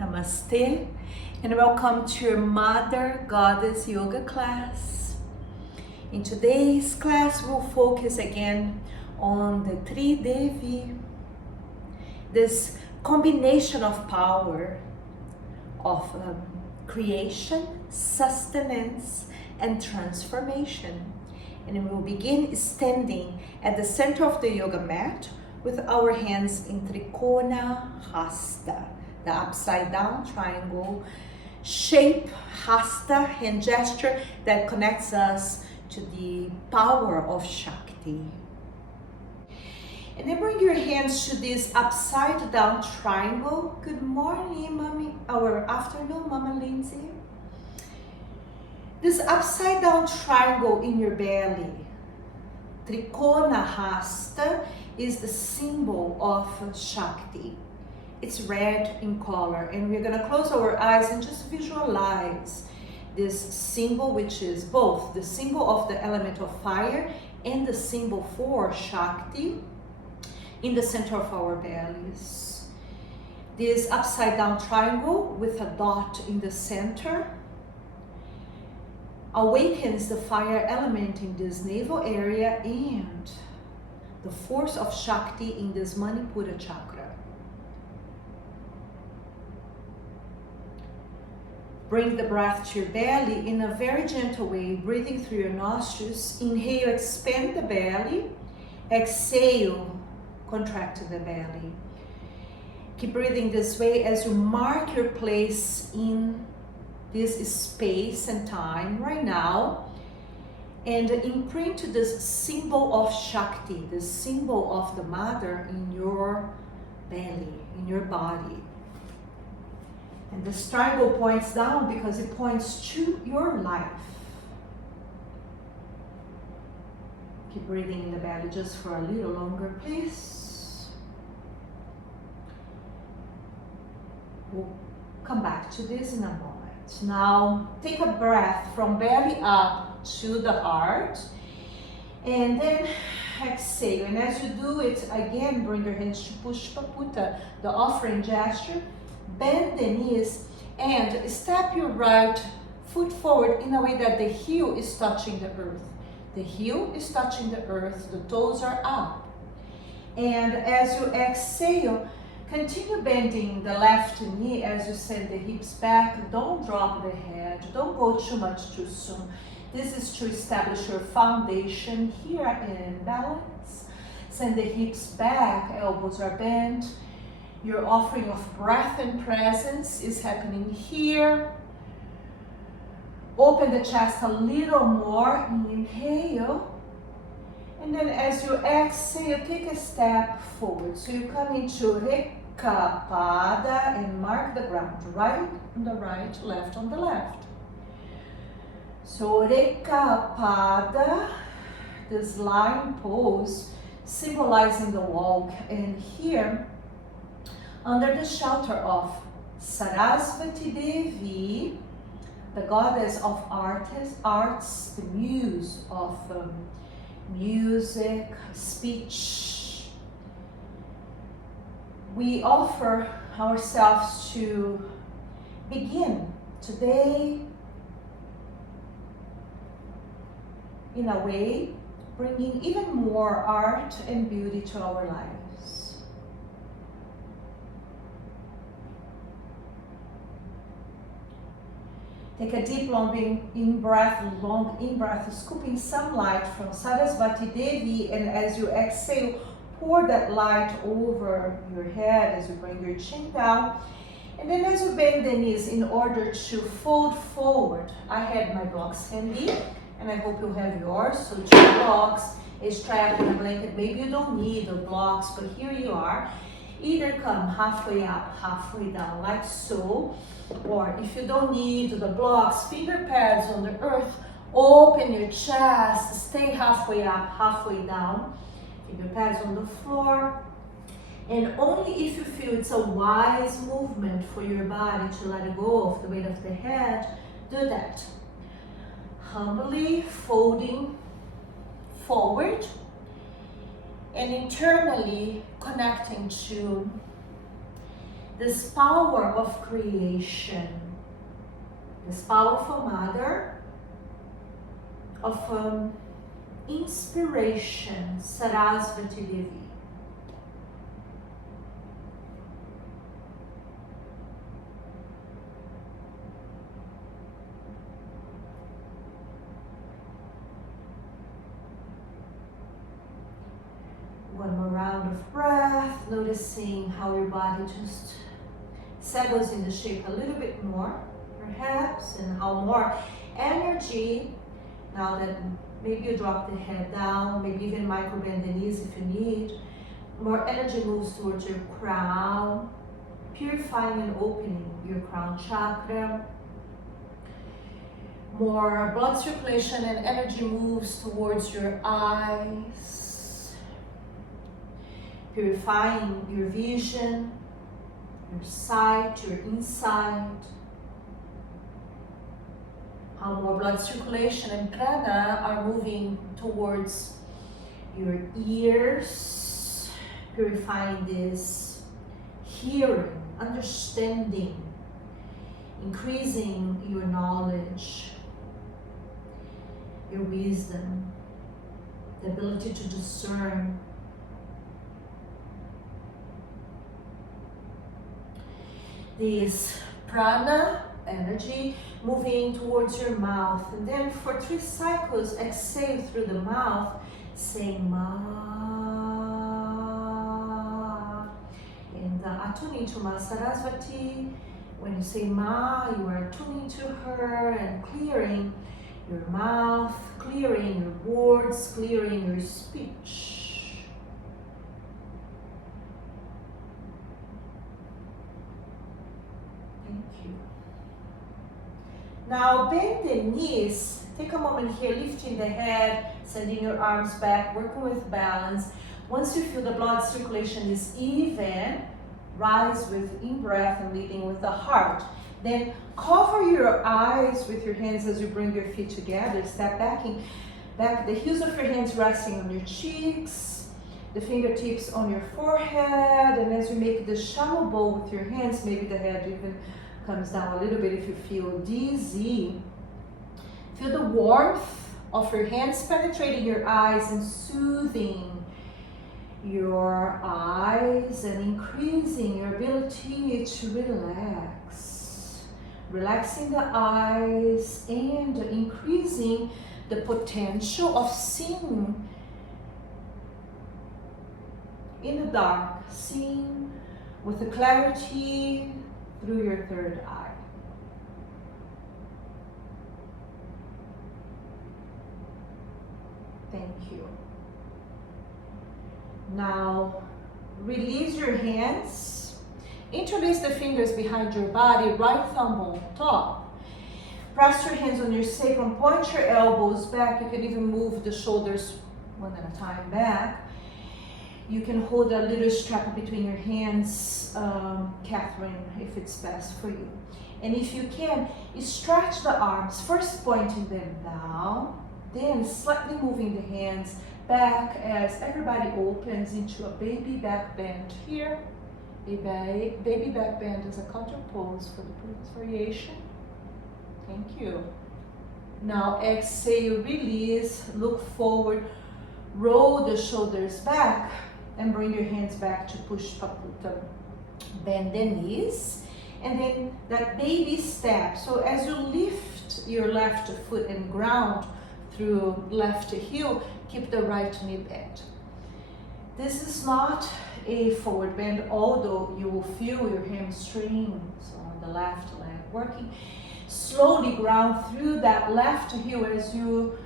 Namaste, and welcome to your Mother Goddess Yoga class. In today's class, we'll focus again on the Tridevi, this combination of power of creation, sustenance, and transformation. And we'll begin standing at the center of the yoga mat with our hands in Trikona Hasta, the upside down triangle shape, Hasta, hand gesture that connects us to the power of Shakti. And then bring your hands to this upside down triangle. Good morning, Mommy, or afternoon, Mama Lindsay. This upside down triangle in your belly, Trikona Hasta, is the symbol of Shakti. It's red in color, and we're gonna close our eyes and just visualize this symbol, which is both the symbol of the element of fire and the symbol for Shakti, in the center of our bellies. This upside down triangle with a dot in the center awakens the fire element in this navel area and the force of Shakti in this Manipura chakra. Bring the breath to your belly in a very gentle way, breathing through your nostrils. Inhale, expand the belly. Exhale, contract the belly. Keep breathing this way as you mark your place in this space and time right now, and imprint this symbol of Shakti, this symbol of the mother in your belly, in your body. And this triangle points down because it points to your life. Keep breathing in the belly just for a little longer, please. We'll come back to this in a moment. Now, take a breath from belly up to the heart, and then exhale. And as you do it, again, bring your hands to Pushpaputta, the offering gesture. Bend the knees and step your right foot forward in a way that the heel is touching the earth. The heel is touching the earth, the toes are up. And as you exhale, continue bending the left knee as you send the hips back. Don't drop the head. Don't go too much too soon. This is to establish your foundation here in balance. Send the hips back, elbows are bent. Your offering of breath and presence is happening here. Open the chest a little more. Inhale. And then as you exhale, take a step forward. So you come into Rekkapada and mark the ground. Right on the right, left on the left. So Rekkapada, this lying pose, symbolizing the walk. And here, under the shelter of Sarasvatī Devi, the goddess of arts, the muse of music, speech, we offer ourselves to begin today in a way bringing even more art and beauty to our lives. Take a deep long in breath, scooping some light from Sarasvatī Devi, and as you exhale, pour that light over your head as you bring your chin down. And then as you bend the knees in order to fold forward, I had my blocks handy, and I hope you have yours. So 2 blocks, a strap and a blanket. Maybe you don't need the blocks, but here you are. Either come halfway up, halfway down, like so. Or if you don't need the blocks, finger pads on the earth, open your chest, stay halfway up, halfway down. Finger pads on the floor. And only if you feel it's a wise movement for your body to let go of the weight of the head, do that. Humbly folding forward and internally connecting to this power of creation, this powerful mother of inspiration, Sarasvatī Devi. One more round of breath, noticing how your body just settles in the shape a little bit more, perhaps, and how more energy, now that maybe you drop the head down, maybe even micro-bend the knees if you need, more energy moves towards your crown, purifying and opening your crown chakra. More blood circulation and energy moves towards your eyes, purifying your vision, your sight, your insight. How more blood circulation and prana are moving towards your ears, purifying this hearing, understanding, increasing your knowledge, your wisdom, the ability to discern. This prana energy moving towards your mouth, and then for 3 cycles exhale through the mouth, saying ma. And attuning to Ma Sarasvatī. When you say ma, you are attuning to her and clearing your mouth, clearing your words, clearing your speech. Now bend the knees, take a moment here, lifting the head, sending your arms back, working with balance. Once you feel the blood circulation is even, rise with in-breath and leading with the heart. Then cover your eyes with your hands as you bring your feet together, step back, the heels of your hands resting on your cheeks, the fingertips on your forehead, and as you make the shallow bow with your hands, maybe the head even comes down a little bit if you feel dizzy. Feel the warmth of your hands penetrating your eyes and soothing your eyes and increasing your ability to relax. Relaxing the eyes and increasing the potential of seeing in the dark, seeing with the clarity through your third eye. Thank you. Now, release your hands. Interlace the fingers behind your body, right thumb on top. Press your hands on your sacrum, point your elbows back. You can even move the shoulders one at a time back. You can hold a little strap between your hands, Catherine, if it's best for you. And if you can, you stretch the arms, first pointing them down, then slightly moving the hands back as everybody opens into a baby back bend here. A baby back bend is a counter pose for the breath variation. Thank you. Now exhale, release, look forward, roll the shoulders back, and bring your hands back to push paputa. Bend the knees, and then that baby step. So as you lift your left foot and ground through left heel, keep the right knee bent. This is not a forward bend, although you will feel your hamstrings on the left leg working. Slowly ground through that left heel as you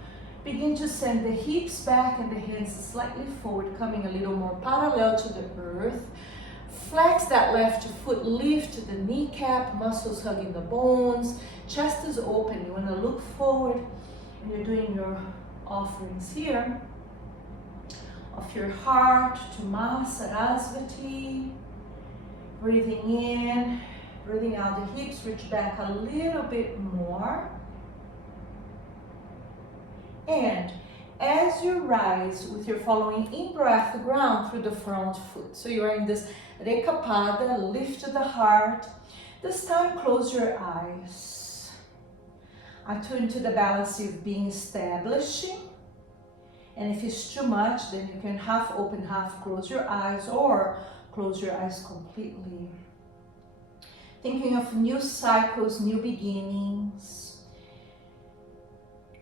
begin to send the hips back and the hands slightly forward, coming a little more parallel to the earth. Flex that left foot, lift the kneecap, muscles hugging the bones, chest is open. You want to look forward, and you're doing your offerings here of your heart to Ma Sarasvatī. Breathing in, breathing out, the hips reach back a little bit more. And As you rise with your following in-breath, the ground through the front foot. So you are in this Rekapada, lift the heart. This time, close your eyes. Attune to the balance you've been establishing. And if it's too much, then you can half open, half close your eyes, or close your eyes completely. Thinking of new cycles, new beginnings.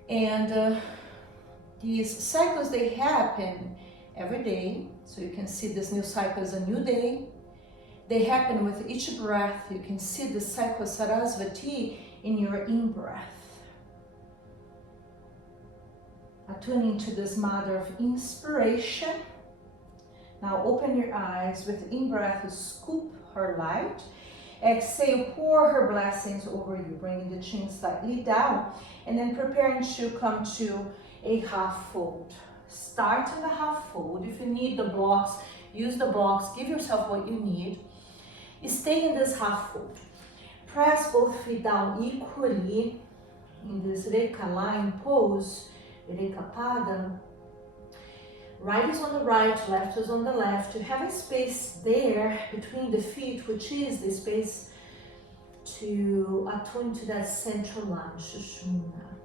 And these cycles, they happen every day. So you can see this new cycle as a new day. They happen with each breath. You can see the cycle Sarasvatī in your in-breath. Attuning to this mother of inspiration. Now open your eyes. With in-breath, scoop her light. Exhale, pour her blessings over you, bringing the chin slightly down, and then preparing to come to a half fold. Start in the half fold. If you need the blocks, use the blocks. Give yourself what you need. Stay in this half fold. Press both feet down equally in this Reka line pose, Rekapada. Right is on the right, left is on the left. You have a space there between the feet, which is the space to attune to that central line, Sushumna.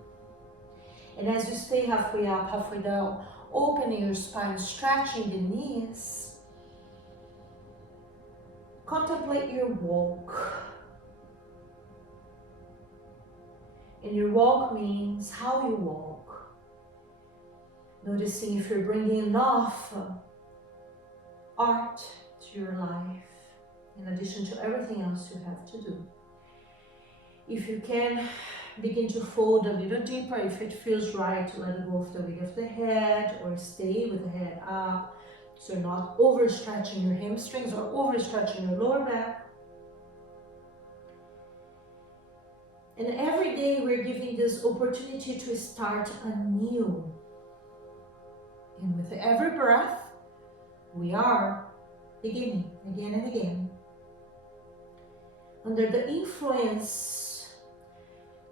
And as you stay halfway up, halfway down, opening your spine, stretching the knees, contemplate your walk. And your walk means how you walk. Noticing if you're bringing enough art to your life, in addition to everything else you have to do. If you can, begin to fold a little deeper. If it feels right, let go of the weight of the head, or stay with the head up, so you're not overstretching your hamstrings or overstretching your lower back. And every day we're giving this opportunity to start anew. And with every breath, we are beginning again and again. Under the influence,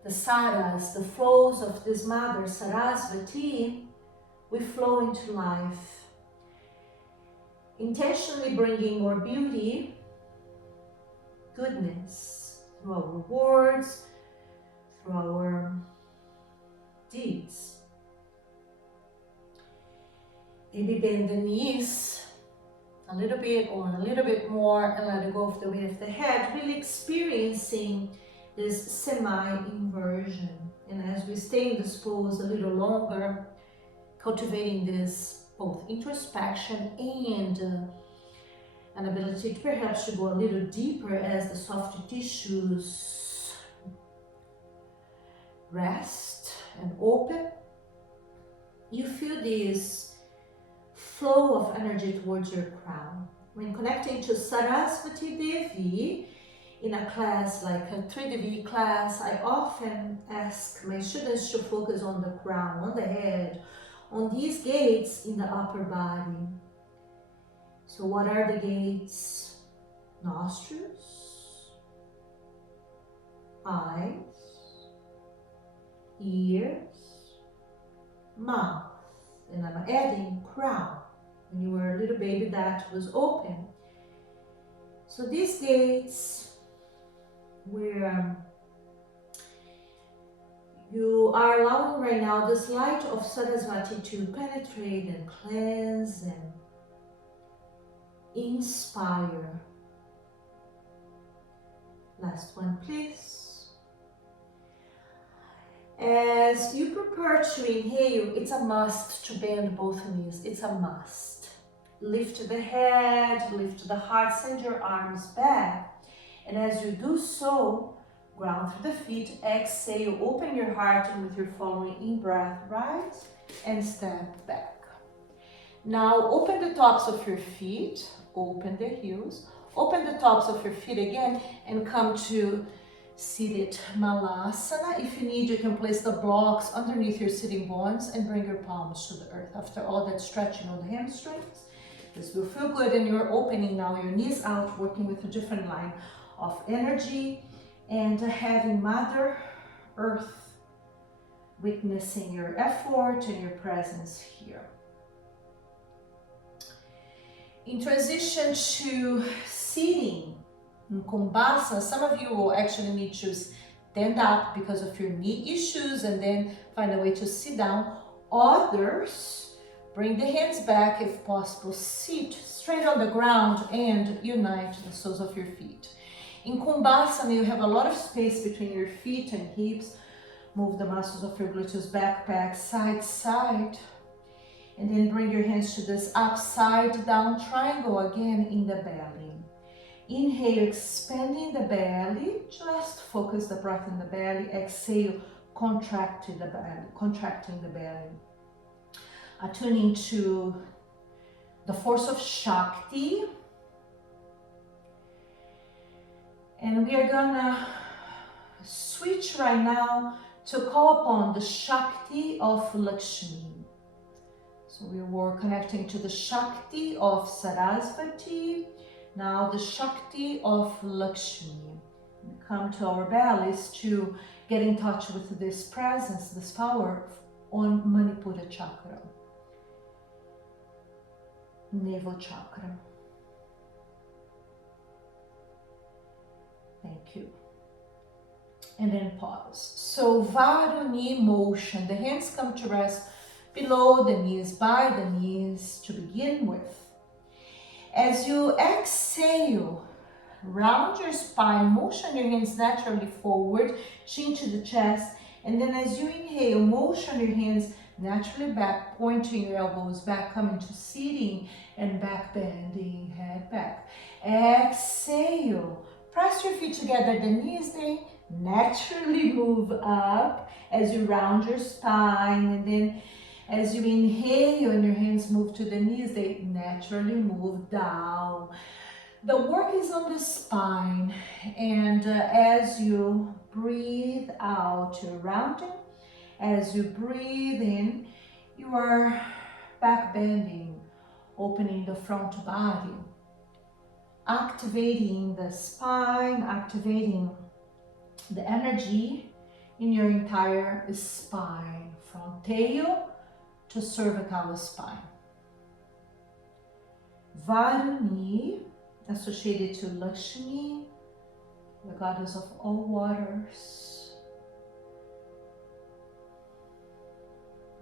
the saras, the flows of this mother, Sarasvatī, we flow into life. Intentionally bringing more beauty, goodness, through our words, through our deeds. Maybe bend the knees a little bit or a little bit more and let go of the weight of the head, really experiencing this semi-inversion. And as we stay in this pose a little longer, cultivating this both introspection and an ability to perhaps to go a little deeper as the soft tissues rest and open, you feel this flow of energy towards your crown. When connecting to Sarasvatī Devi in a class like a Tridevi class, I often ask my students to focus on the crown, on the head, on these gates in the upper body. So what are the gates? Nostrils, eyes, ears, mouth. And I'm adding crown. When you were a little baby, that was open. So these gates where you are allowing right now this light of Sarasvatī to penetrate and cleanse and inspire. Last one, please. As you prepare to inhale, it's a must to bend both knees. It's a must. Lift the head, lift the heart, send your arms back. And as you do so, ground through the feet, exhale, open your heart, and with your following in-breath, rise and step back. Now open the tops of your feet, open the heels, open the tops of your feet again, and come to seated Malasana. If you need, you can place the blocks underneath your sitting bones and bring your palms to the earth. After all that stretching on the hamstrings, this will feel good, and you're opening now your knees out, working with a different line of energy and having Mother Earth witnessing your effort and your presence here. In transition to sitting in Kumbhasana, some of you will actually need to stand up because of your knee issues and then find a way to sit down. Others, bring the hands back if possible, sit straight on the ground and unite the soles of your feet. In Kumbhasana, you have a lot of space between your feet and hips. Move the muscles of your gluteus back, side, side. And then bring your hands to this upside down triangle again in the belly. Inhale, expanding the belly. Just focus the breath in the belly. Exhale, contracting the belly. Attuning to the force of Shakti. And we are gonna switch right now to call upon the Shakti of Lakṣmī. So we were connecting to the Shakti of Sarasvatī, now the Shakti of Lakṣmī. We come to our bellies to get in touch with this presence, this power on Manipura chakra, navel chakra. Thank you. And then pause. So Varuni motion, the hands come to rest below the knees, by the knees to begin with. As you exhale, round your spine, motion your hands naturally forward, chin to the chest, and then as you inhale, motion your hands naturally back, pointing your elbows back, coming to seating and back bending, head back. Exhale, press your feet together, the knees, they naturally move up as you round your spine, and then as you inhale and your hands move to the knees, they naturally move down. The work is on the spine, and as you breathe out, you're rounding. As you breathe in, you are back bending, opening the front body, activating the spine, activating the energy in your entire spine, from tail to cervical spine. Varuni, associated to Lakṣmī, the goddess of all waters.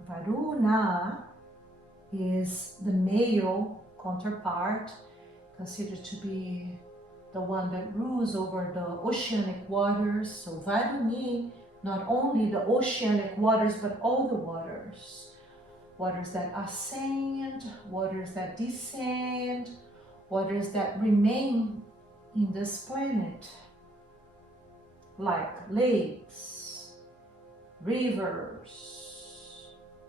Varuna is the male counterpart, considered to be the one that rules over the oceanic waters. So Varuni, not only the oceanic waters, but all the waters. Waters that ascend, waters that descend, waters that remain in this planet, like lakes, rivers,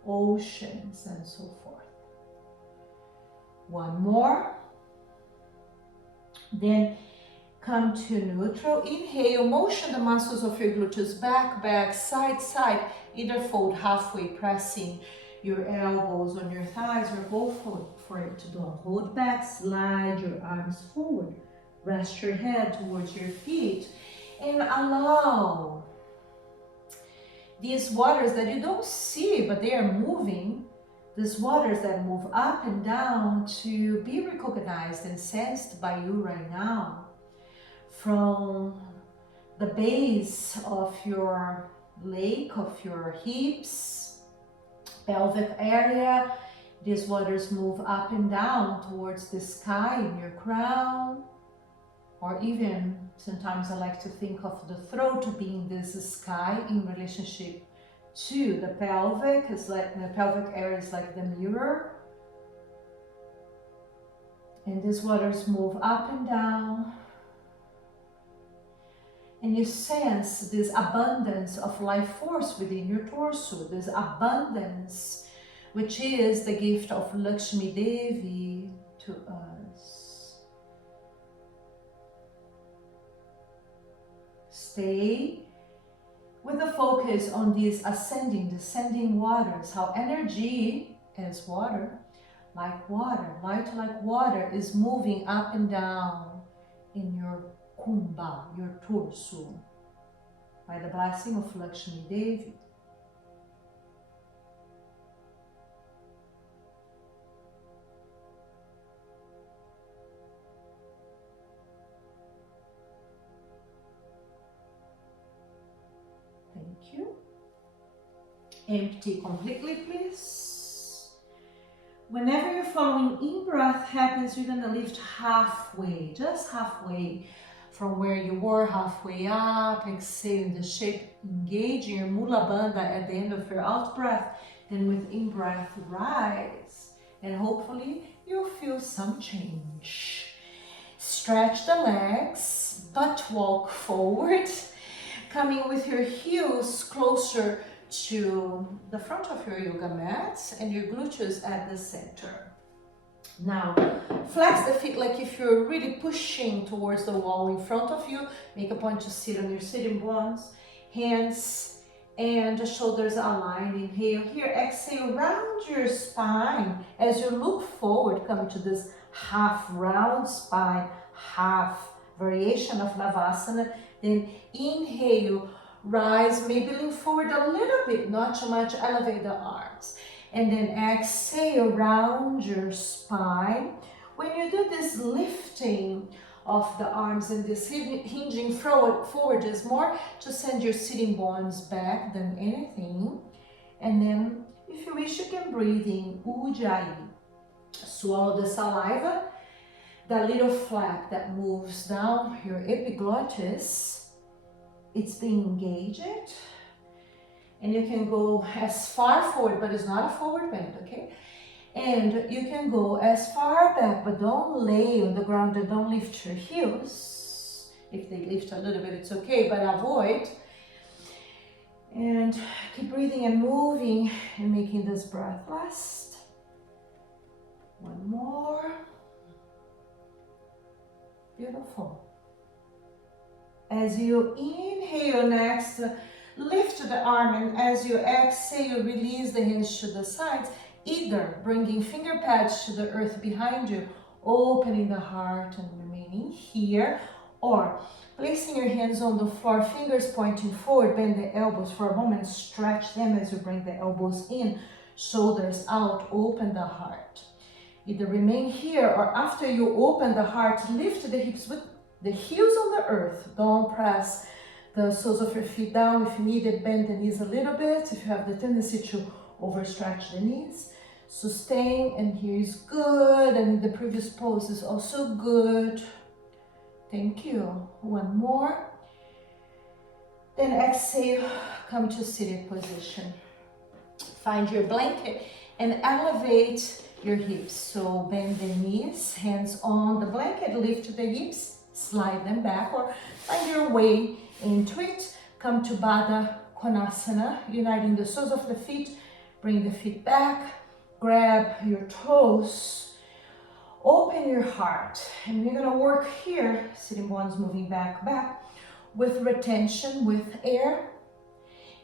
oceans, and so forth. One more. Then come to neutral. Inhale, motion the muscles of your glutes back, side, side. Either fold halfway, pressing your elbows on your thighs, or go for it to do a hold back, slide your arms forward, rest your head towards your feet, and allow these waters that you don't see, but they are moving, these waters that move up and down, to be recognized and sensed by you right now. From the base of your lake, of your hips, pelvic area, these waters move up and down towards the sky in your crown, or even sometimes I like to think of the throat being this sky in relationship to the pelvic. It's like the pelvic area is like the mirror, and these waters move up and down, and you sense this abundance of life force within your torso, this abundance which is the gift of Lakṣmī Devi to us. Stay with the focus on these ascending, descending waters, how energy as water, light like water, is moving up and down in your kumbha, your torso, by the blessing of Lakṣmī Devi. you. Empty completely, please. Whenever your following in-breath happens, you're gonna lift halfway, just halfway from where you were, halfway up, exhaling the shape, engaging your Mula Bandha at the end of your out-breath. Then with in-breath, rise. And hopefully you'll feel some change. Stretch the legs, butt walk forward, coming with your heels closer to the front of your yoga mat and your glutes at the center. Now, flex the feet like if you're really pushing towards the wall in front of you. Make a point to sit on your sitting bones, hands and the shoulders aligned. Inhale here, exhale, round your spine as you look forward, coming to this half round spine, half variation of Navasana. Then inhale, rise, maybe lean forward a little bit, not too much, elevate the arms. And then exhale, round your spine. When you do this lifting of the arms and this hinging forward is more to send your sitting bones back than anything. And then if you wish, you can breathe in Ujjayi. Swallow the saliva, that little flap that moves down your epiglottis. It's being engaged. And you can go as far forward, but it's not a forward bend, okay? And you can go as far back, but don't lay on the ground and don't lift your heels. If they lift a little bit, it's okay, but avoid. And keep breathing and moving and making this breath last. One more. Beautiful. As you inhale next, lift the arm, and as you exhale, release the hands to the sides, either bringing finger pads to the earth behind you, opening the heart and remaining here, or placing your hands on the floor, fingers pointing forward, bend the elbows for a moment, stretch them as you bring the elbows in, shoulders out, open the heart. Either remain here, or after you open the heart, lift the hips with the heels on the earth. Don't press the soles of your feet down. If you need it, bend the knees a little bit. If you have the tendency to overstretch the knees, sustain, and here is good, and the previous pose is also good. Thank you. One more. Then exhale, come to seated position. Find your blanket and elevate your hips. So bend the knees, hands on the blanket, lift the hips, slide them back, or find your way into it. Come to Baddha Konasana, uniting the soles of the feet, bring the feet back, grab your toes, open your heart, and we're gonna work here, sitting bones moving back, with retention, with air.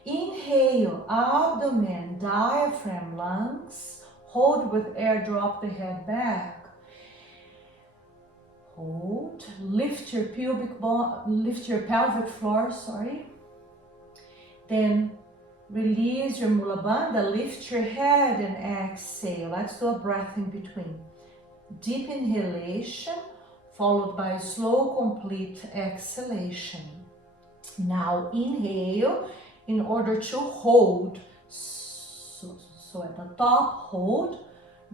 Inhale, abdomen, diaphragm, lungs. Hold with air, drop the head back. Hold, lift your pelvic floor, Then release your Mula Bandha, lift your head and exhale. Let's do a breath in between. Deep inhalation, followed by slow, complete exhalation. Now inhale in order to hold. So at the top, hold,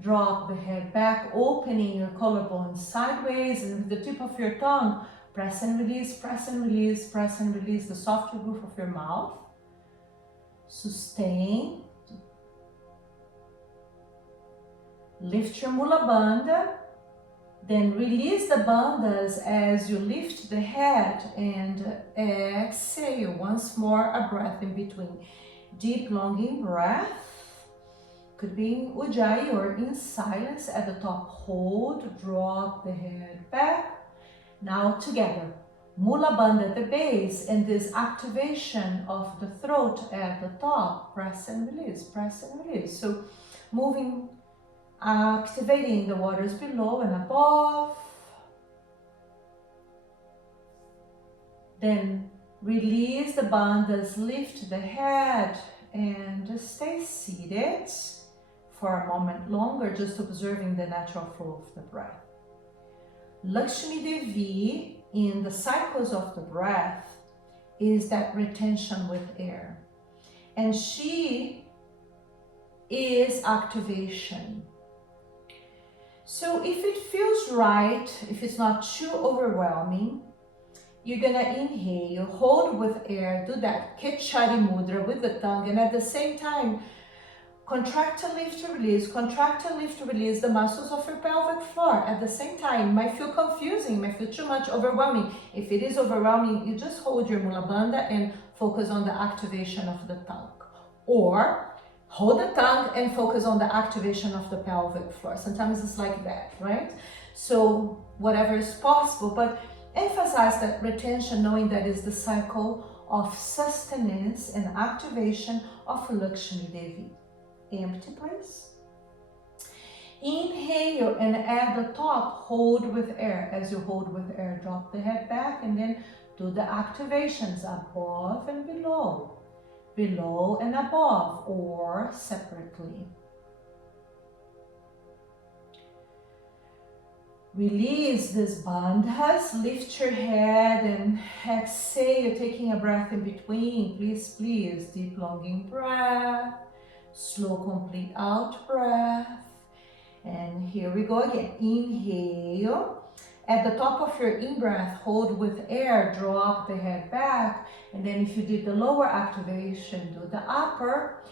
drop the head back, opening your collarbone sideways, and with the tip of your tongue, press and release, press and release, press and release the soft roof of your mouth. Sustain. Lift your Mula Bandha, then release the bandhas as you lift the head and exhale. Once more, a breath in between. Deep, longing breath. Could be in Ujjayi or in silence. At the top, hold, drop the head back. Now together, Mula Bandha at the base, and this activation of the throat at the top. Press and release, press and release. So moving, activating the waters below and above. Then release the bandhas, lift the head, and stay seated for a moment longer, just observing the natural flow of the breath. Lakṣmī Devi, in the cycles of the breath, is that retention with air. and she is activation. So if it feels right, if it's not too overwhelming, you're gonna inhale, hold with air, do that Ketchari mudra with the tongue, and at the same time, contract and lift to release, contract and lift to release the muscles of your pelvic floor. At the same time, might feel confusing, might feel too much overwhelming. If it is overwhelming, you just hold your Mula Bandha and focus on the activation of the tongue. Or hold the tongue and focus on the activation of the pelvic floor. Sometimes it's like that, right? So whatever is possible, but emphasize that retention, knowing that is the cycle of sustenance and activation of Lakṣmī Devi. Empty place. Inhale, and at the top, hold with air. As you hold with air, drop the head back and then do the activations above and below, below and above, or separately. Release these bandhas, lift your head and exhale, taking a breath in between. Please, please, deep longing breath, slow complete out breath. And here we go again. Inhale. At the top of your in-breath, hold with air, drop the head back. And then if you did the lower activation, do the upper.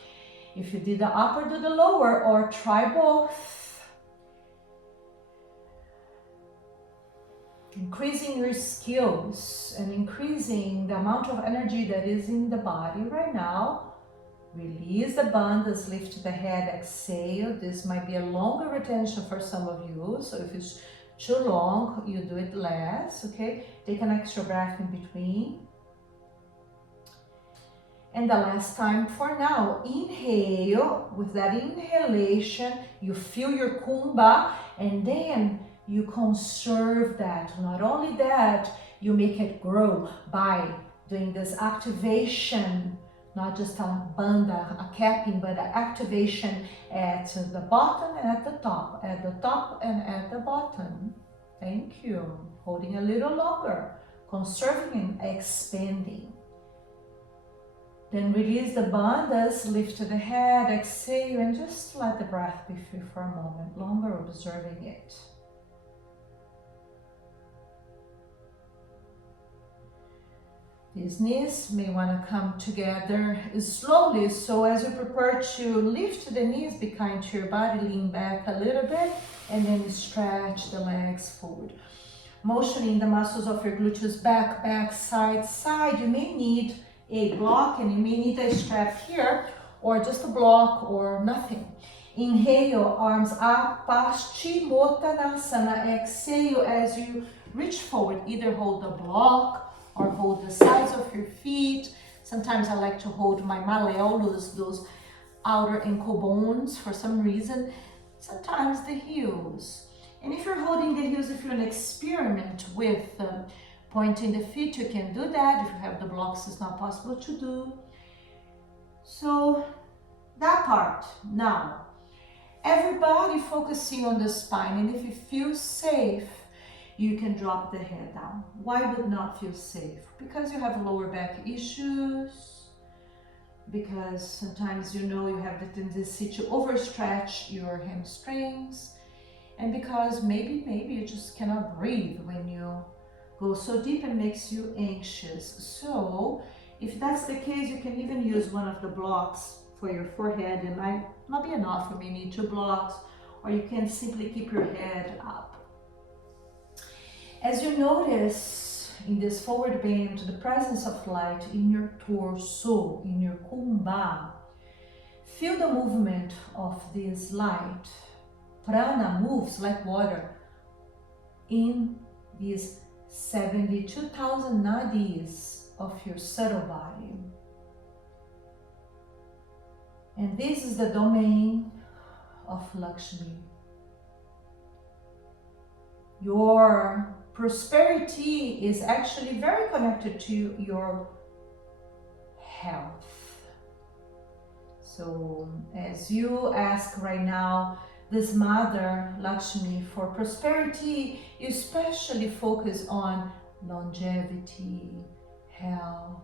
If you did the upper, do the lower, or try both. Increasing your skills and increasing the amount of energy that is in the body right now. Release the bandhas, lift the head, exhale. This might be a longer retention for some of you, so if it's too long, you do it less, okay? Take an extra breath in between. And the last time for now, inhale. With that inhalation, you feel your kumbha, and then you conserve that. Not only that, you make it grow by doing this activation, not just a bandha, a capping, but an activation at the bottom and at the top, at the top and at the bottom. Thank you. Holding a little longer, conserving and expanding. Then release the bandhas, lift the head, exhale, and just let the breath be free for a moment, longer observing it. These knees may want to come together slowly, so as you prepare to lift the knees, be kind to your body, lean back a little bit, and then stretch the legs forward. Motioning the muscles of your gluteus back, back, side, side. You may need a block, and you may need a strap here, or just a block, or nothing. Inhale, arms up, Paschimottanasana. Exhale as you reach forward, either hold the block, or hold the sides of your feet. Sometimes I like to hold my malleolus, those outer ankle bones for some reason. Sometimes the heels. And if you're holding the heels, if you're an experiment with pointing the feet, you can do that. If you have the blocks, it's not possible to do. So that part. Now, everybody focusing on the spine, and if you feel safe, you can drop the head down. Why would not feel safe? Because you have lower back issues, because sometimes you know you have the tendency to overstretch your hamstrings, and because maybe you just cannot breathe when you go so deep and makes you anxious. So if that's the case, you can even use one of the blocks for your forehead. It might not be enough, you may need 2 blocks, or you can simply keep your head up. As you notice in this forward bend, the presence of light in your torso, in your kumbha, feel the movement of this light. Prana moves like water in these 72,000 nadis of your subtle body. And this is the domain of Lakṣmī. Your prosperity is actually very connected to your health. So as you ask right now, this Mother Lakṣmī for prosperity, you especially focus on longevity, health.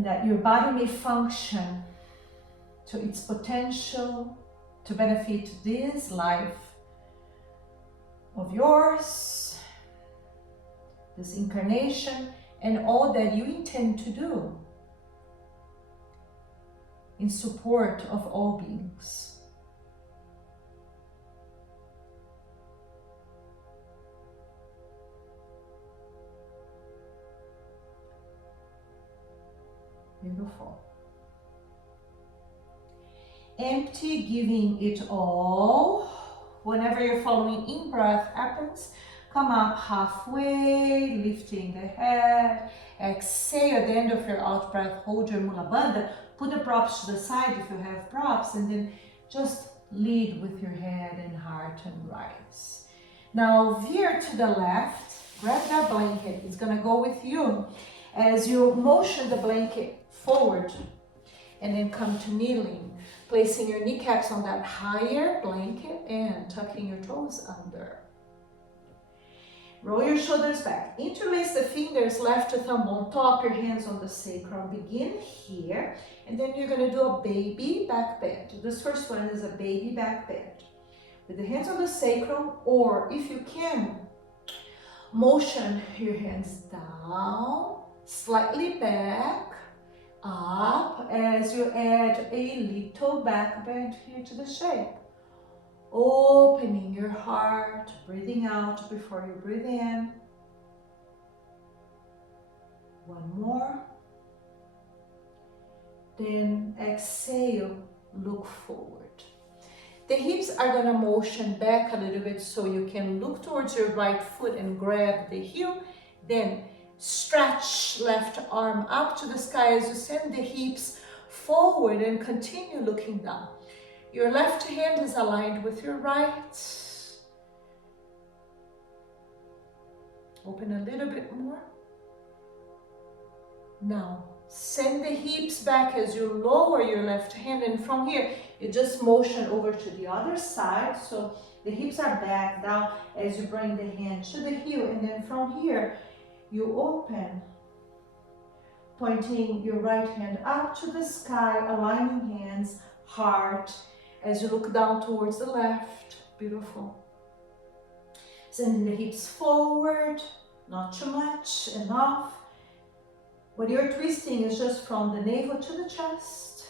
and that your body may function to its potential to benefit this life of yours, this incarnation, and all that you intend to do in support of all beings. Beautiful. Empty, giving it all. Whenever your following in-breath happens, come up halfway, lifting the head. Exhale at the end of your out-breath, hold your Mula Bandha. Put the props to the side if you have props, and then just lead with your head and heart and rise. Now veer to the left, grab that blanket, it's gonna go with you. As you motion the blanket forward and then come to kneeling, placing your kneecaps on that higher blanket and tucking your toes under. Roll your shoulders back. Interlace the fingers, left thumb on top, your hands on the sacrum. Begin here, and then you're going to do a baby back bend. This first one is a baby back bend. With the hands on the sacrum, or if you can, motion your hands down, slightly back, up, as you add a little back bend here to the shape. Opening your heart, breathing out before you breathe in. One more. Then exhale, look forward. The hips are going to motion back a little bit so you can look towards your right foot and grab the heel. Then stretch left arm up to the sky as you send the hips forward and continue looking down. Your left hand is aligned with your right. Open a little bit more. Now, send the hips back as you lower your left hand, and from here, you just motion over to the other side. So the hips are back down as you bring the hand to the heel, and then from here, you open, pointing your right hand up to the sky, aligning hands, heart, as you look down towards the left. Beautiful. Sending the hips forward, not too much, enough. What you're twisting is just from the navel to the chest.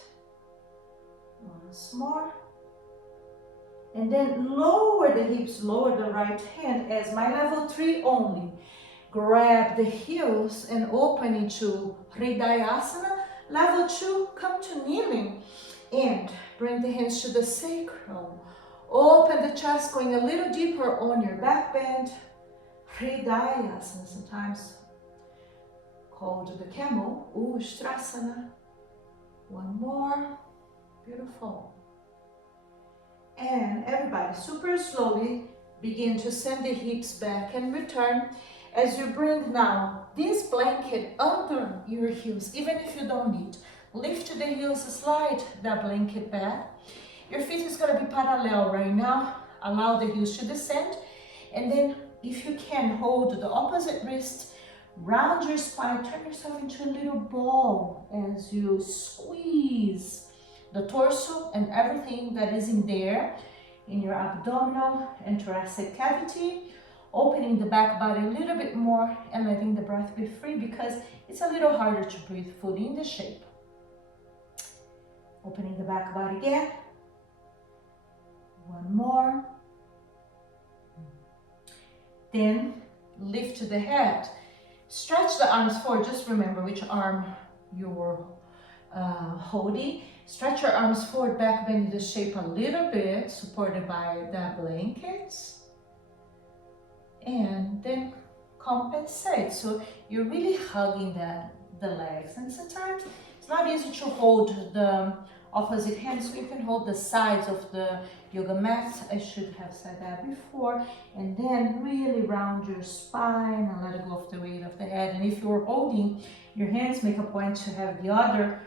Once more. And then lower the hips, lower the right hand as my level 3 only. Grab the heels and open into Hridayasana. Level 2, come to kneeling. And bring the hands to the sacrum. Open the chest, going a little deeper on your back bend. Hridayasana, sometimes called the camel, Ustrasana. One more. Beautiful. And everybody, super slowly, begin to send the hips back and return. As you bring now this blanket under your heels, even if you don't need. Lift the heels, slide that blanket back. Your feet is going to be parallel right now. Allow the heels to descend. And then, if you can, hold the opposite wrist, round your spine, turn yourself into a little ball as you squeeze the torso and everything that is in there, in your abdominal and thoracic cavity. Opening the back body a little bit more and letting the breath be free because it's a little harder to breathe fully in the shape. Opening the back body again. One more. Then lift the head. Stretch the arms forward. Just remember which arm you're holding. Stretch your arms forward, back bend the shape a little bit, supported by the blankets. And then compensate. So you're really hugging the legs. And sometimes it's not easy to hold the opposite hand, so you can hold the sides of the yoga mat. I should have said that before. And then really round your spine and let go of the weight of the head. And if you're holding your hands, make a point to have the other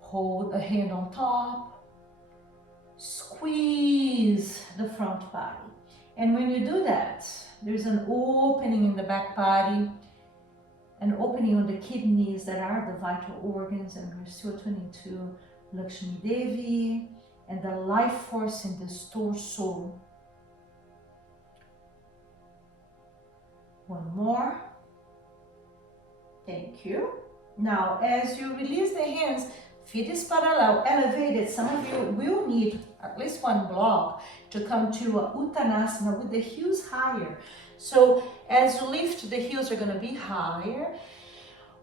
hold a hand on top. Squeeze the front body. And when you do that, there's an opening in the back body and opening on the kidneys that are the vital organs, and we're still tuning to Lakṣmī Devi and the life force in this torso. One more. Thank you. Now, as you release the hands, feet is parallel, elevated. Some of you will need at least one block to come to Uttanasana with the heels higher. So as you lift, the heels are going to be higher.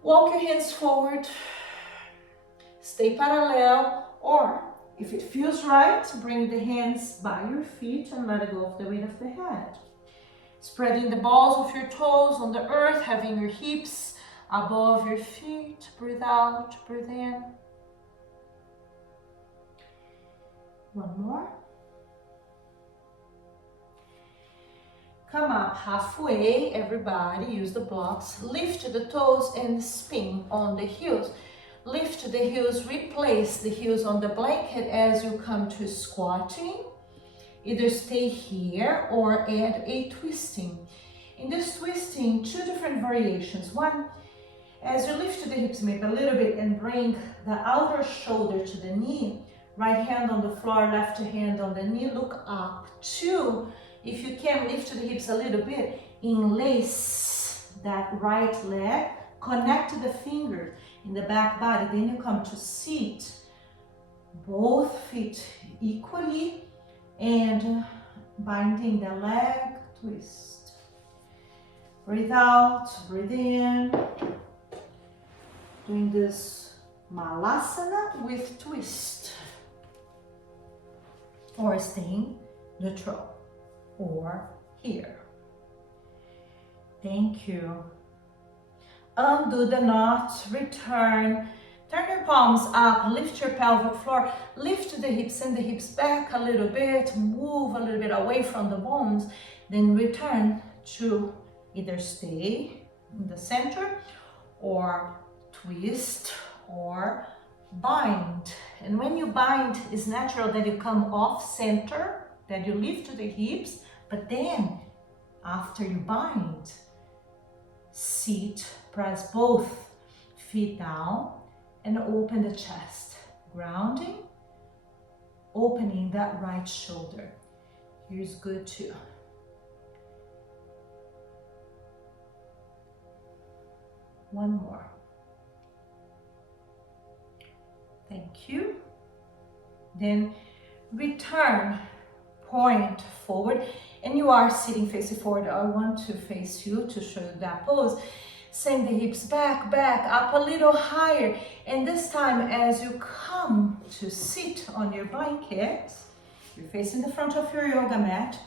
Walk your hands forward. Stay parallel, or if it feels right, bring the hands by your feet and let go of the weight of the head. Spreading the balls of your toes on the earth, having your hips above your feet. Breathe out, breathe in. One more. Come up halfway, everybody, use the blocks. Lift the toes and spin on the heels. Lift the heels, replace the heels on the blanket as you come to squatting. Either stay here or add a twisting. In this twisting, two different variations. One, as you lift the hips maybe a little bit and bring the outer shoulder to the knee. Right hand on the floor, left hand on the knee, look up. Two, if you can, lift the hips a little bit, enlace that right leg, connect the fingers in the back body, then you come to seat, both feet equally, and binding the leg, twist. Breathe out, breathe in, doing this Malasana with twist, or staying neutral, or here. Thank you. Undo the knot, return, turn your palms up, lift your pelvic floor, lift the hips, send the hips back a little bit, move a little bit away from the bones, then return to either stay in the center or twist or bind. And when you bind, it's natural that you come off center, that you lift the hips, but then after you bind, seat, press both feet down and open the chest, grounding, opening that right shoulder. Here's good too. One more. Thank you. Then return, point forward, and you are sitting facing forward. I want to face you to show you that pose. Send the hips back, up a little higher. And this time, as you come to sit on your blanket, you're facing the front of your yoga mat,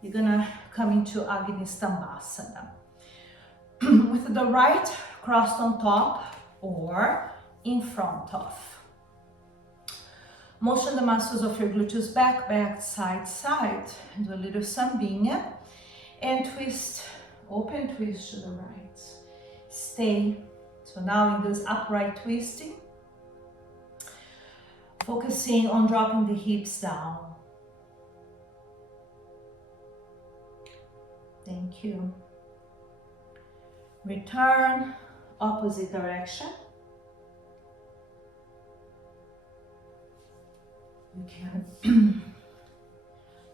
you're gonna come into Agni Stambhasana. With the right crossed on top or in front of. Motion the muscles of your gluteus back, side. Do a little sambinha and twist, open twist to the right. Stay. So now in this upright twisting, focusing on dropping the hips down. Thank you. Return, opposite direction. You can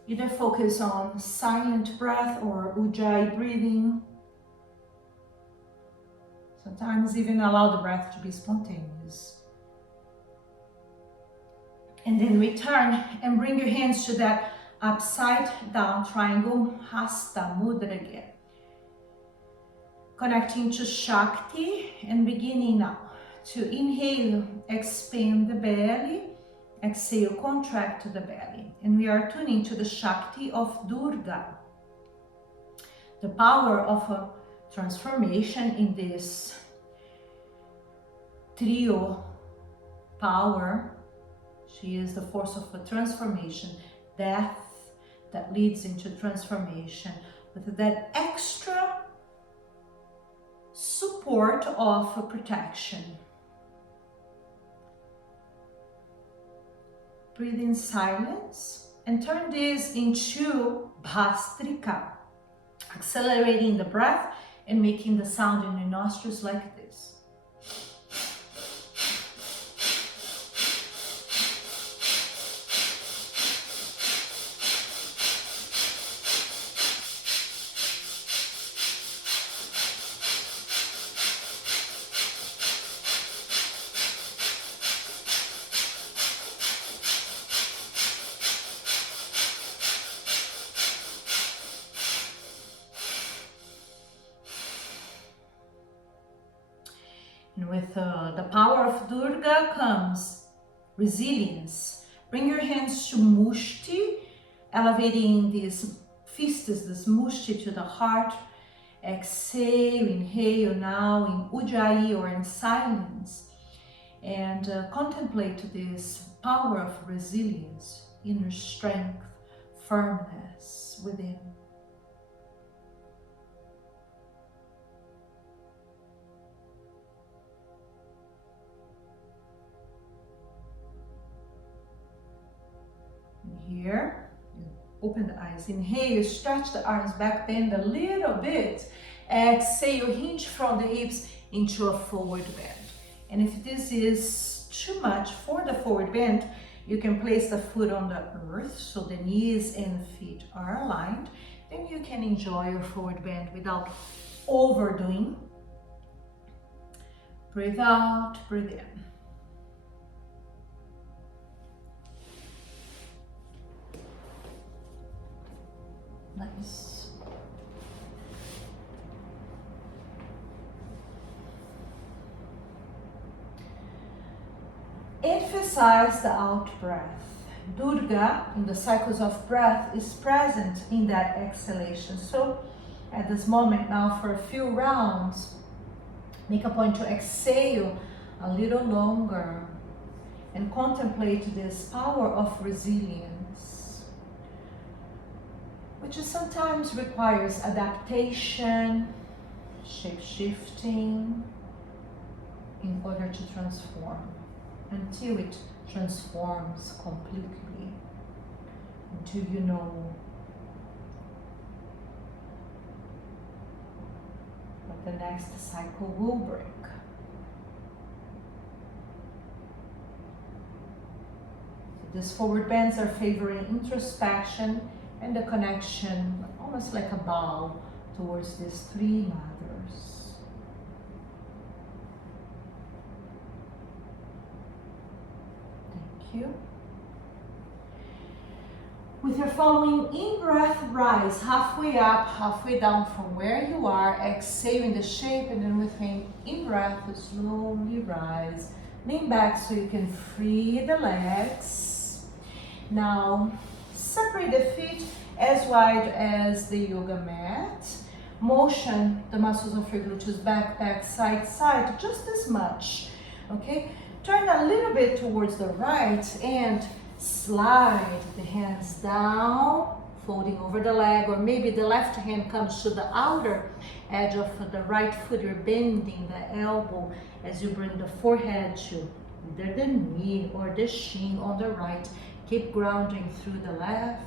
either focus on silent breath or ujjayi breathing. Sometimes even allow the breath to be spontaneous. And then return and bring your hands to that upside down triangle, Hasta Mudra again. Connecting to Shakti and beginning now to inhale, expand the belly, exhale, contract the belly. And we are tuning to the Shakti of Durgā, the power of a transformation in this trio power. She is the force of a transformation, death that leads into transformation, with that extra support of a protection. Breathe in silence and turn this into Bhastrika, accelerating the breath and making the sound in your nostrils like this. And with the power of Durga comes resilience. Bring your hands to Mushti, elevating these fistes, this Mushti to the heart. Exhale, inhale now in Ujjayi or in silence. And contemplate this power of resilience, inner strength, firmness within. Here, open the eyes. Inhale, stretch the arms back, bend a little bit. Exhale, hinge from the hips into a forward bend. And if this is too much for the forward bend, you can place the foot on the earth so the knees and feet are aligned. Then you can enjoy your forward bend without overdoing. Breathe out, breathe in. Nice. Emphasize the out breath. Durga, in the cycles of breath, is present in that exhalation. So at this moment now, for a few rounds, make a point to exhale a little longer and contemplate this power of resilience, which sometimes requires adaptation, shape-shifting in order to transform, until it transforms completely, until you know what the next cycle will bring. So these forward bends are favoring introspection and the connection, almost like a bow towards these three mothers. Thank you. With your following in-breath, rise halfway up, halfway down from where you are. Exhale in the shape, and then with an in-breath, slowly rise. Lean back so you can free the legs. Now, separate the feet as wide as the yoga mat. Motion the muscles of your glutes back, side, side, just as much, okay? Turn a little bit towards the right and slide the hands down, folding over the leg, or maybe the left hand comes to the outer edge of the right foot. You're bending the elbow as you bring the forehead to either the knee or the shin on the right. Keep grounding through the left.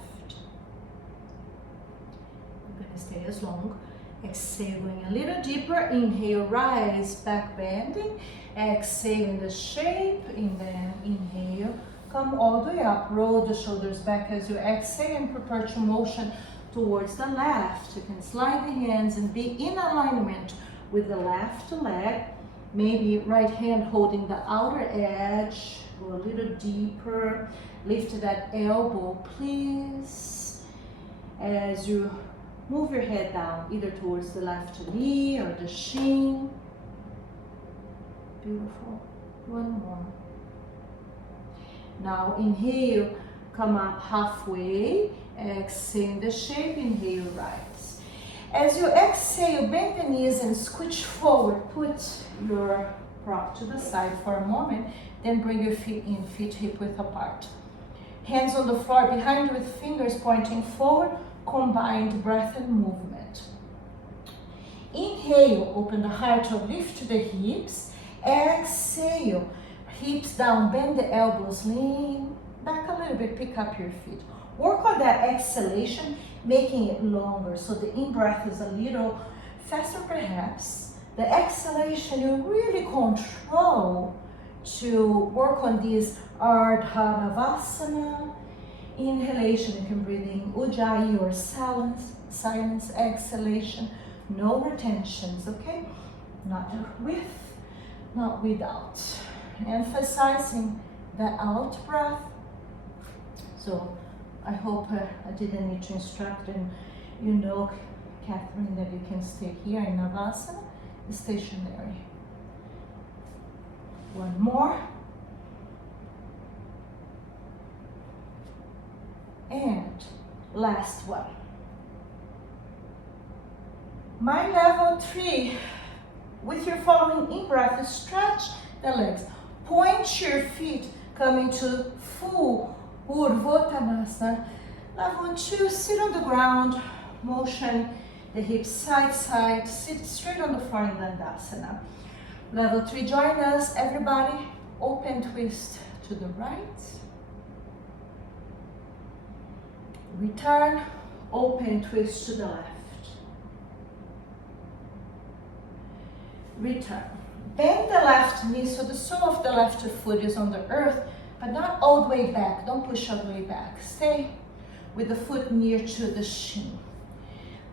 You're gonna stay as long. Exhale, going a little deeper. Inhale, rise, back bending. Exhale in the shape, and then inhale. Come all the way up, roll the shoulders back as you exhale and prepare to motion towards the left. You can slide the hands and be in alignment with the left leg. Maybe right hand holding the outer edge. Go a little deeper. Lift that elbow, please. As you move your head down, either towards the left knee or the shin. Beautiful. One more. Now inhale, come up halfway. Exhale in the shape, inhale, rise. As you exhale, bend the knees and scooch forward. Put your prop to the side for a moment. Then bring your feet in, feet hip width apart. Hands on the floor behind you with fingers pointing forward. Combined breath and movement. Inhale, open the heart to lift the hips. Exhale, hips down, bend the elbows, lean back a little bit, pick up your feet. Work on that exhalation, making it longer, so the in-breath is a little faster perhaps. The exhalation you really control to work on this Ardhanavasana. Inhalation, you can breathe in Ujjayi or silence. Exhalation, no retentions, okay? Not with, not without. Emphasizing the out breath. So I hope I didn't need to instruct, and you know, Catherine, that you can stay here in Navasana, stationary. One more. And last one. My level 3, with your following in-breath, stretch the legs. Point your feet, come into full Urdhva. Level 2, sit on the ground, motion the hips side, sit straight on the floor in Dandasana. Level 3, join us, everybody. Open twist to the right. Return, open twist to the left. Return. Bend the left knee so the sole of the left foot is on the earth, but not all the way back. Don't push all the way back. Stay with the foot near to the shin.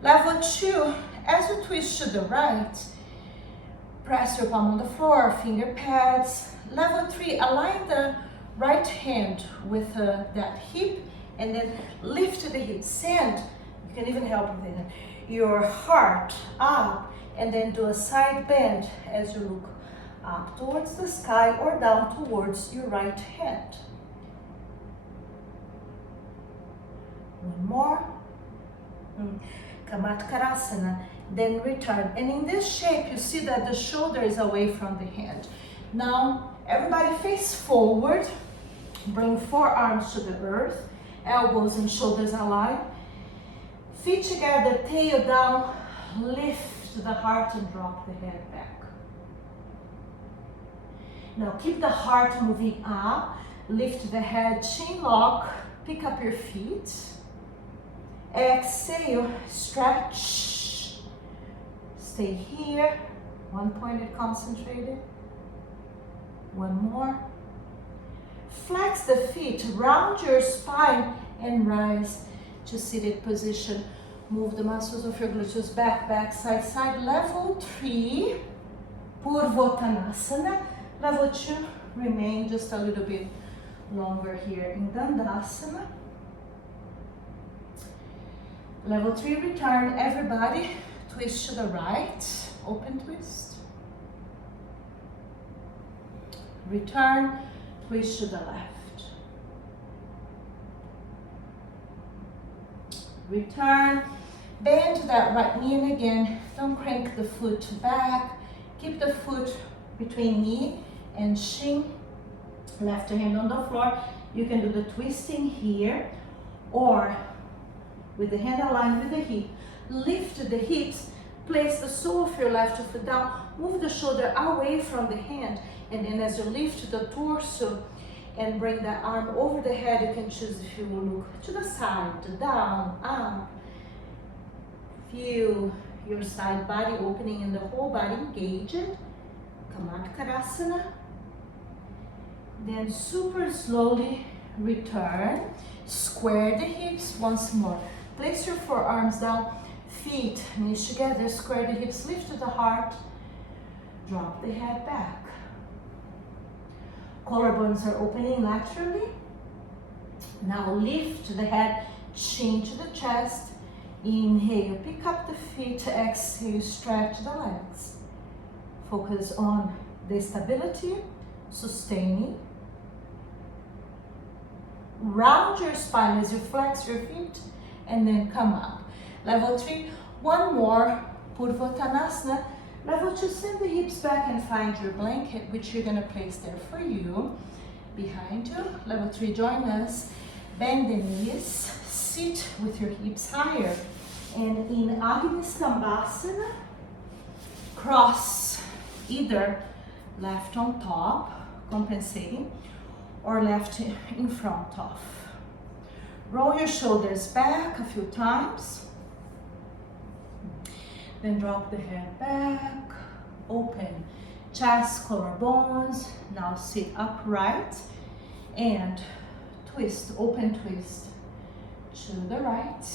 Level 2, as you twist to the right, press your palm on the floor, finger pads. Level 3, align the right hand with that hip and then lift the hip. Send, you can even help with it, your heart up and then do a side bend as you look up towards the sky or down towards your right hand. One more. Kamatkarasana, then return. And in this shape, you see that the shoulder is away from the hand. Now, everybody face forward. Bring forearms to the earth. Elbows and shoulders aligned. Feet together, tail down. Lift the heart and drop the head back. Now, keep the heart moving up. Lift the head, chin lock. Pick up your feet. Exhale, stretch. Stay here. One pointed, concentrated. One more. Flex the feet, round your spine and rise to seated position. Move the muscles of your glutes back, side. Level 3, Purvottanasana. Level 2, remain just a little bit longer here in Dandasana. Level 3, return, everybody. Twist to the right, open twist. Return, twist to the left. Return, bend that right knee, and again, don't crank the foot back. Keep the foot between knee and shin. Left hand on the floor. You can do the twisting here, or with the hand aligned with the hip. Lift the hips, place the sole of your left foot down, move the shoulder away from the hand, and then as you lift the torso and bring the arm over the head, you can choose if you will look to the side, down, up. Feel your side body opening and the whole body engaged. Kamatkarasana. Then super slowly return. Square the hips once more. Place your forearms down, feet, knees together, square the hips, lift the heart, drop the head back. Collarbones are opening laterally. Now lift the head, chin to the chest. Inhale, pick up the feet, exhale, stretch the legs. Focus on the stability, sustaining. Round your spine as you flex your feet and then come up. Level 3, one more, Purvottanasana. Level 2, send the hips back and find your blanket, which you're gonna place there for you, behind you. Level 3, join us. Bend the knees, sit with your hips higher. And in Agni Stambhasana, cross either left on top, compensating, or left in front of. Roll your shoulders back a few times. Then drop the head back, open chest, collarbones. Now sit upright and twist, open twist to the right.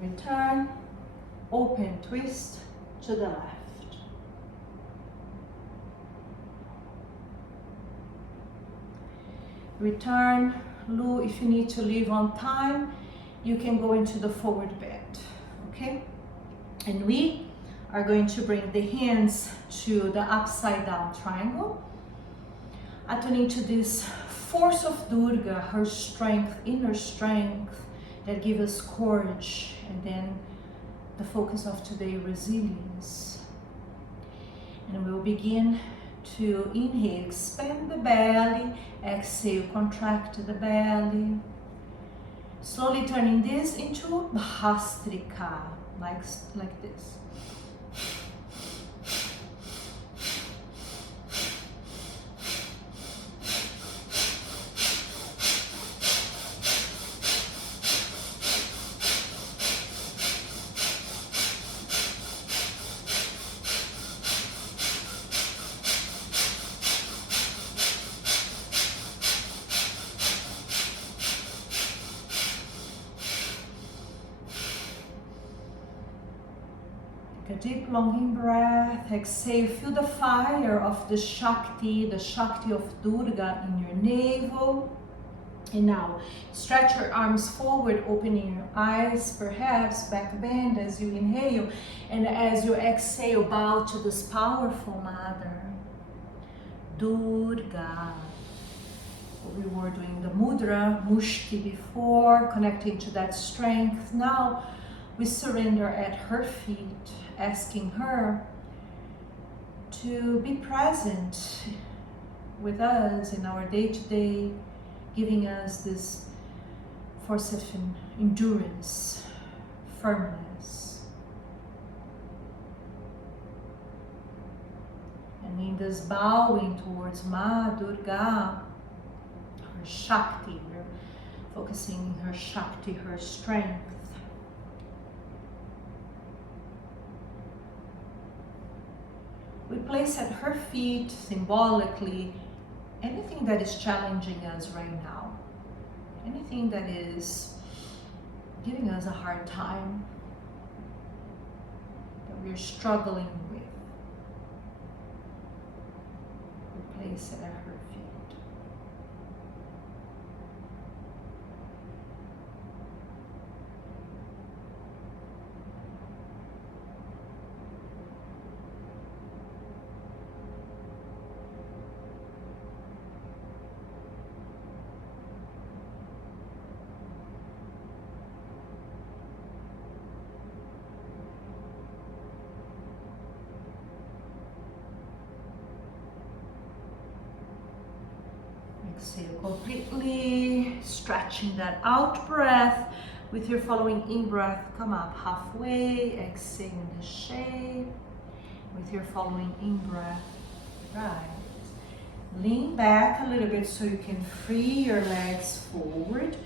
Return, open twist to the left. Return, Lu, if you need to leave on time, you can go into the forward bend, okay? And we are going to bring the hands to the upside down triangle. Attuning to this force of Durgā, her strength, inner strength that gives us courage, and then the focus of today, resilience. And we'll begin to inhale, expand the belly, exhale, contract the belly. Slowly turning this into Bhastrika, like this. Take a deep longing breath, exhale, feel the fire of the Shakti of Durgā in your navel. And now stretch your arms forward, opening your eyes, perhaps back bend as you inhale, and as you exhale, bow to this powerful mother, Durgā. We were doing the mudra, mushti before, connecting to that strength. Now we surrender at her feet, asking her to be present with us in our day-to-day, giving us this force of endurance, firmness. And in this bowing towards Ma Durgā, her Shakti, we're focusing her Shakti, her strength. We place at her feet, symbolically, anything that is challenging us right now, anything that is giving us a hard time, that we're struggling with. We place it at her feet. Exhale completely, stretching that out breath. With your following in breath, come up halfway, exhale in the shape. With your following in breath, right. Lean back a little bit so you can free your legs forward.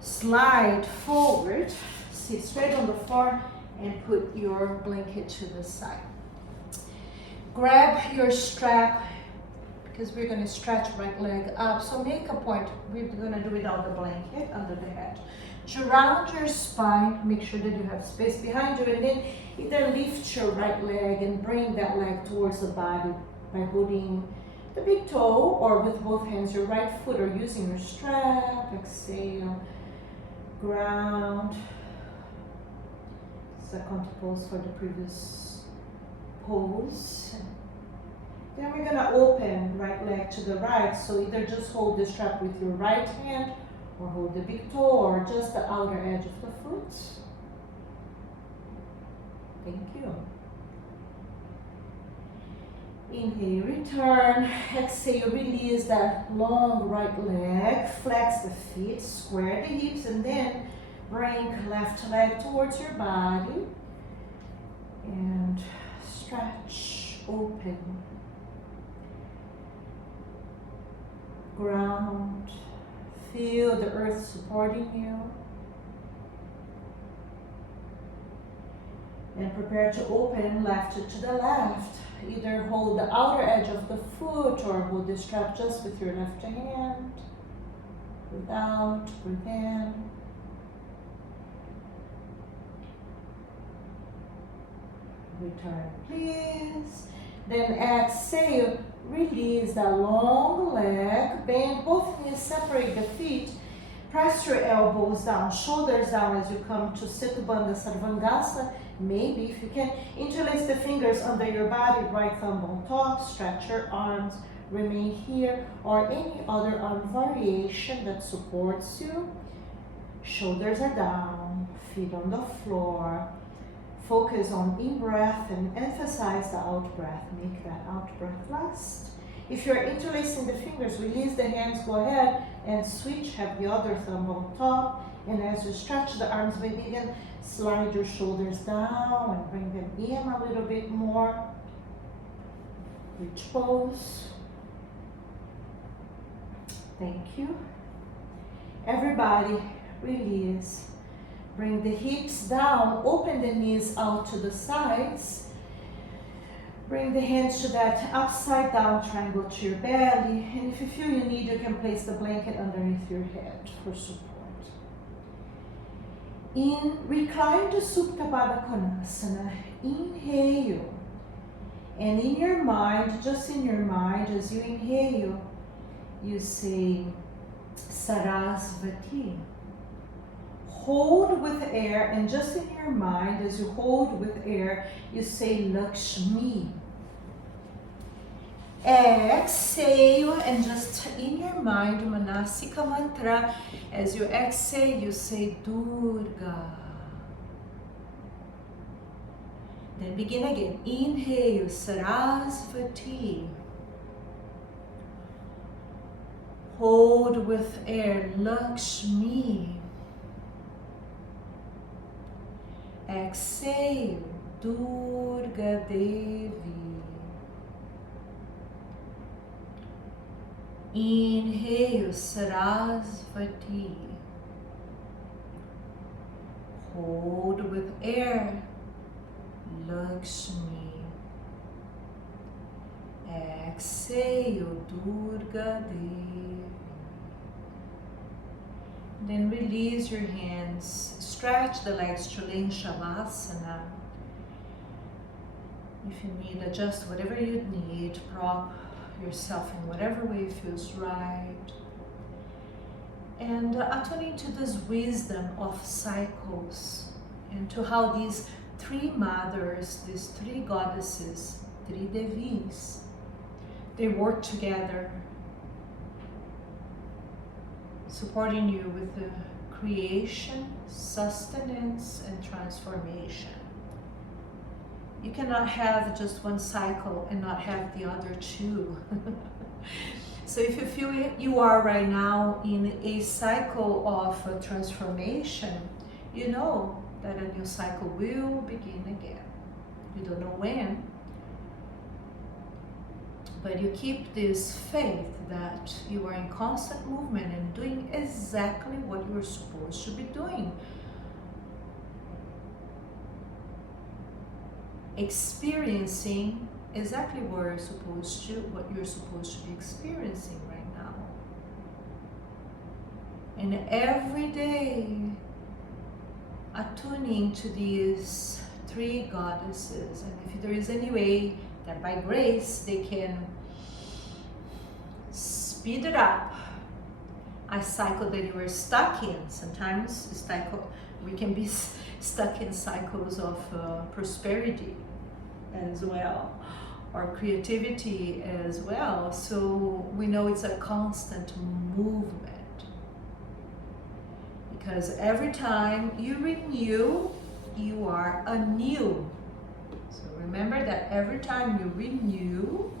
Slide forward, sit straight on the floor and put your blanket to the side. Grab your strap, because we're going to stretch right leg up. So make a point, we're going to do without the blanket under the head. To round your spine, make sure that you have space behind you, and then either lift your right leg and bring that leg towards the body by holding the big toe, or with both hands your right foot, or using your strap. Exhale, ground. Second pose for the previous pose. Then we're going to open right leg to the right, so either just hold the strap with your right hand, or hold the big toe, or just the outer edge of the foot. Thank you. Inhale, return. Exhale, release that long right leg, flex the feet, square the hips, and then bring left leg towards your body, and stretch, open. Ground, Feel the earth supporting you. And prepare to open left to the left. Either hold the outer edge of the foot or hold the strap just with your left hand. Breathe out, breathe in. Return, please. Then exhale, release the long leg. Bend both knees, separate the feet. Press your elbows down, shoulders down as you come to Siddha Bandha Sarvangasana. Maybe, if you can, interlace the fingers under your body, right thumb on top, stretch your arms, remain here, or any other arm variation that supports you. Shoulders are down, feet on the floor. Focus on in-breath and emphasize the out-breath. Make that out-breath last. If you're interlacing the fingers, release the hands, go ahead and switch, have the other thumb on top. And as you stretch the arms, maybe again, slide your shoulders down and bring them in a little bit more. Bridge pose. Thank you. Everybody, release. Bring the hips down, open the knees out to the sides. Bring the hands to that upside down triangle to your belly. And if you feel you need, you can place the blanket underneath your head for support. Recline to Supta Baddha Konasana. Inhale. And in your mind, just in your mind, as you inhale, you say Sarasvatī. Hold with air, and just in your mind, as you hold with air, you say Lakṣmī. Exhale, and just in your mind, Manasika mantra, as you exhale, you say Durgā. Then begin again. Inhale, Sarasvatī. Hold with air, Lakṣmī. Exhale, Durgā Devi. Inhale, Sarasvatī. Hold with air, Lakṣmī. Exhale, Durgā Devi. Then release your hands. Stretch the legs to Ling Shavasana. If you need, adjust whatever you need. Prop yourself in whatever way feels right. And attuning to this wisdom of cycles and to how these three mothers, these three goddesses, Tridevis, they work together, supporting you with the creation, sustenance, and transformation. You cannot have just one cycle and not have the other two. So if you feel you are right now in a cycle of transformation, you know that a new cycle will begin again. You don't know when, but you keep this faith that you are in constant movement and doing exactly what you're supposed to be doing. Experiencing exactly what you're supposed to be experiencing right now. And every day, attuning to these three goddesses. And if there is any way that by grace they can speed it up, a cycle that you were stuck in. Sometimes we can be stuck in cycles of prosperity as well, or creativity as well. So we know it's a constant movement, because every time you renew, you are anew. So remember that every time you renew,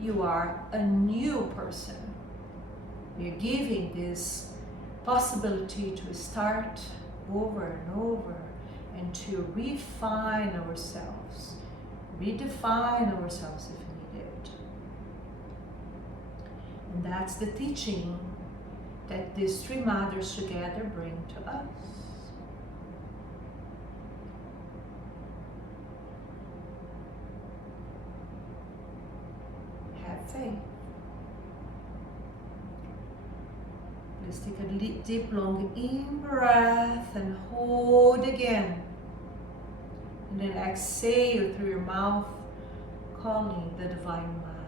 you are a new person. You're giving this possibility to start over and over and to refine ourselves, redefine ourselves if needed. And that's the teaching that these three mothers together bring to us. Have faith. Let's take a deep, long in breath and hold again. And then exhale through your mouth, calling the Divine Mother.